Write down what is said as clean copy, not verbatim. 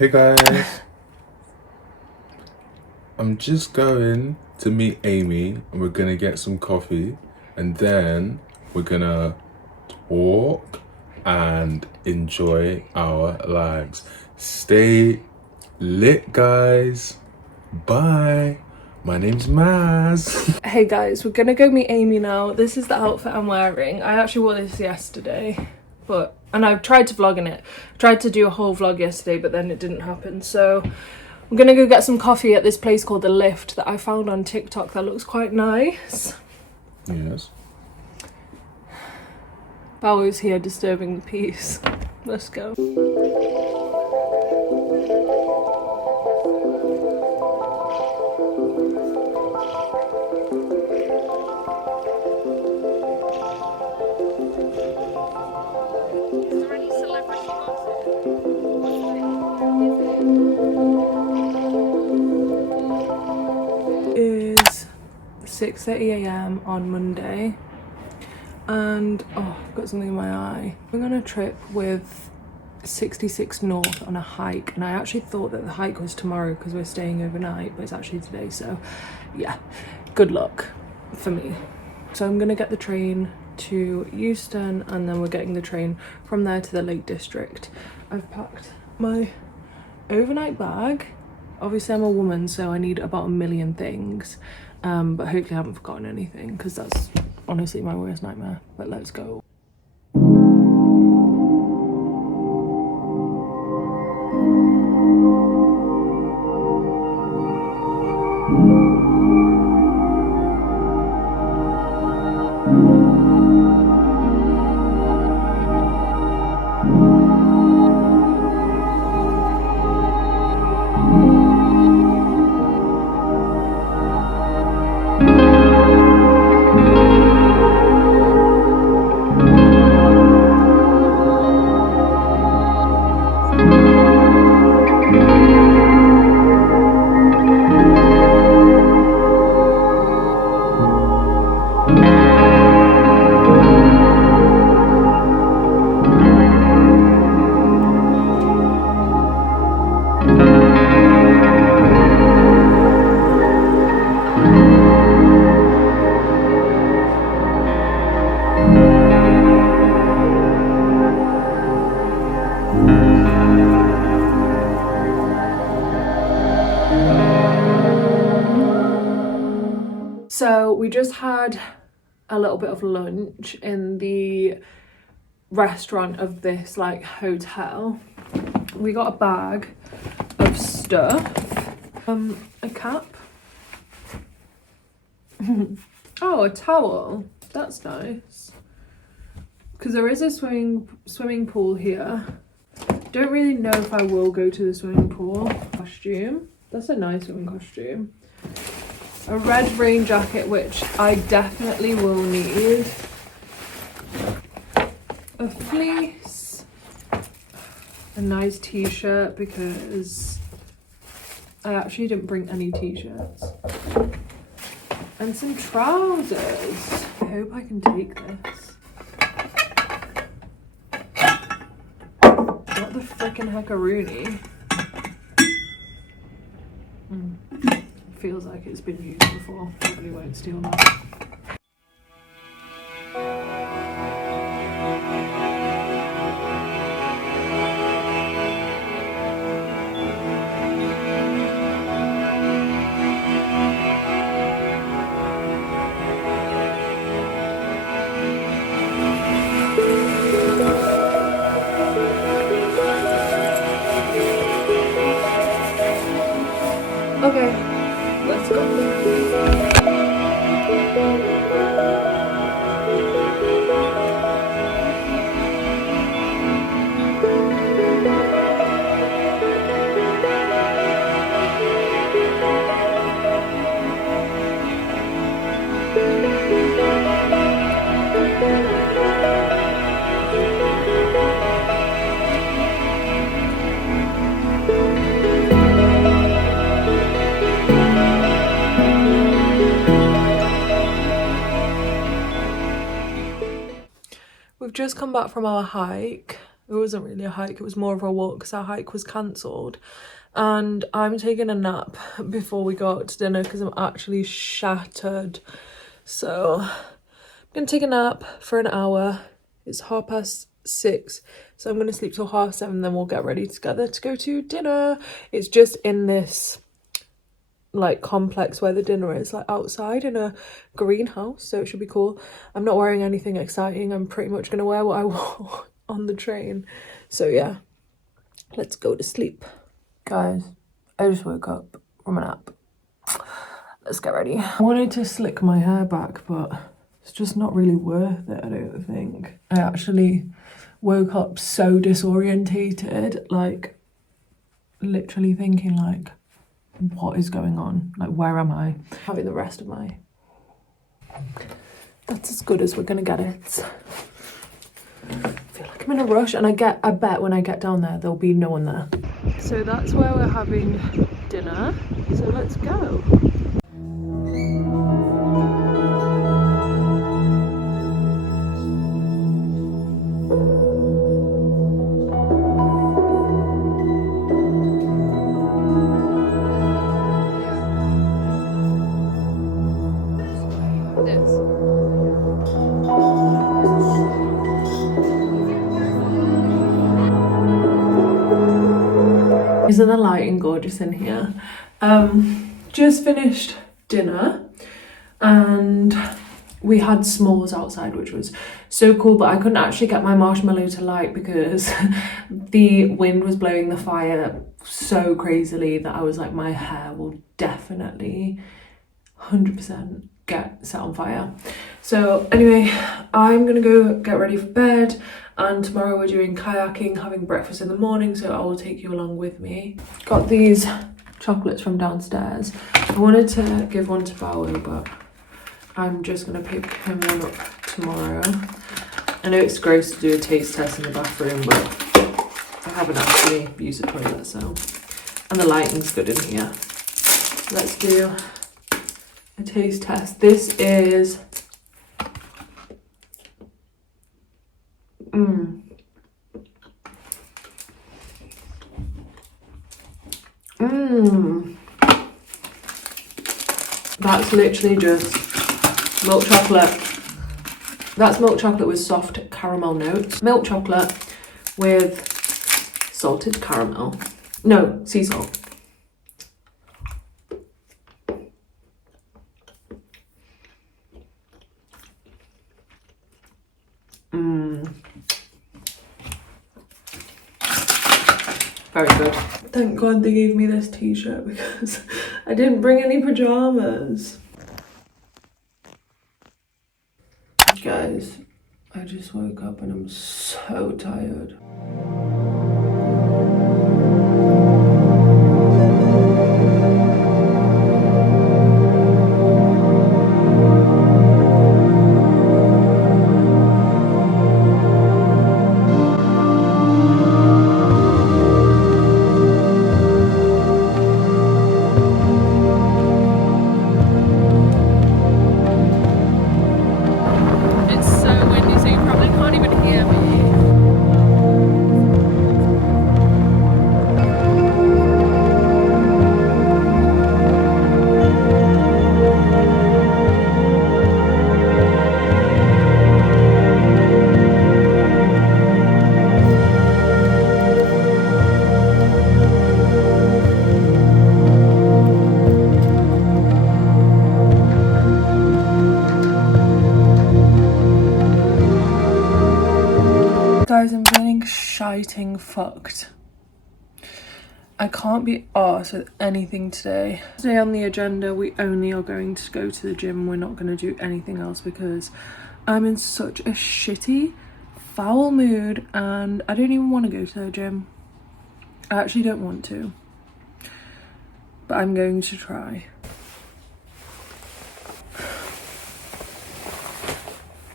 Hey guys, I'm just going to meet Amy and we're gonna get some coffee and then we're gonna talk and enjoy our lives. Stay lit, guys. Bye. My name's Maz. Hey guys, we're gonna go meet Amy now. This is the outfit I'm wearing. I actually wore this yesterday, and I've tried to vlog in it. Tried to do a whole vlog yesterday, but then it didn't happen. So I'm gonna go get some coffee at this place called The Lift that I found on TikTok that looks quite nice. Yes. Bao's here disturbing the peace. Let's go. Is 6:30 a.m. on Monday and I've got something in my eye. I'm on a trip with 66 North on a hike, and I actually thought that the hike was tomorrow because we're staying overnight, but it's actually today, so yeah, good luck for me. So I'm gonna get the train to Euston and then we're getting the train from there to the Lake District. I've packed my overnight bag. Obviously I'm a woman, so I need about a million things, but hopefully I haven't forgotten anything because that's honestly my worst nightmare. But let's go. So we just had a little bit of lunch in the restaurant of this like hotel. We got a bag of stuff, a cap. Oh, a towel. That's nice. Because there is a swimming pool here. Don't really know if I will go to the swimming pool. Costume. That's a nice swimming costume. A red rain jacket, which I definitely will need. A fleece. A nice t-shirt because I actually didn't bring any t-shirts. And some trousers. I hope I can take this. What the frickin' heckaroonie? Feels like it's been used before. Probably won't steal that. Okay, let's go. We've just come back from our hike. It wasn't really a hike, it was more of a walk because our hike was cancelled. And I'm taking a nap before we go out to dinner because I'm actually shattered. So I'm gonna take a nap for an hour. It's 6:30, so I'm gonna sleep till 7:30, then we'll get ready together to go to dinner. It's just in this like complex where the dinner is, like outside in a greenhouse, so it should be cool. I'm not wearing anything exciting. I'm pretty much gonna wear what I wore on the train. So yeah, let's go to sleep. Guys, I just woke up from a nap. Let's get ready. I wanted to slick my hair back, but it's just not really worth it, I don't think. I actually woke up so disorientated, like literally thinking like, what is going on? Like, where am I? Having the rest of my... That's as good as we're gonna get it. I feel like I'm in a rush, and I bet when I get down there, there'll be no one there. So that's where we're having dinner. So let's go. Isn't the lighting gorgeous in here? Just finished dinner and we had s'mores outside, which was so cool, but I couldn't actually get my marshmallow to light because the wind was blowing the fire so crazily that I was like, my hair will definitely 100% get set on fire. So anyway, I'm gonna go get ready for bed, and tomorrow we're doing kayaking, having breakfast in the morning, so I will take you along with me. Got these chocolates from downstairs. I wanted to give one to Bao, but I'm just gonna pick him one up tomorrow. I know it's gross to do a taste test in the bathroom, but I haven't actually used the toilet, so. And the lighting's good in here. Let's do a taste test. This is That's literally just milk chocolate. That's milk chocolate with soft caramel notes. Milk chocolate with salted caramel. No, sea salt. Very good. Thank God they gave me this t-shirt because I didn't bring any pajamas. Guys, I just woke up and I'm so tired. Guys, I'm feeling shiting fucked. I can't be arsed with anything today. Today on the agenda, we only are going to go to the gym. We're not going to do anything else because I'm in such a shitty, foul mood and I don't even want to go to the gym. I actually don't want to, but I'm going to try.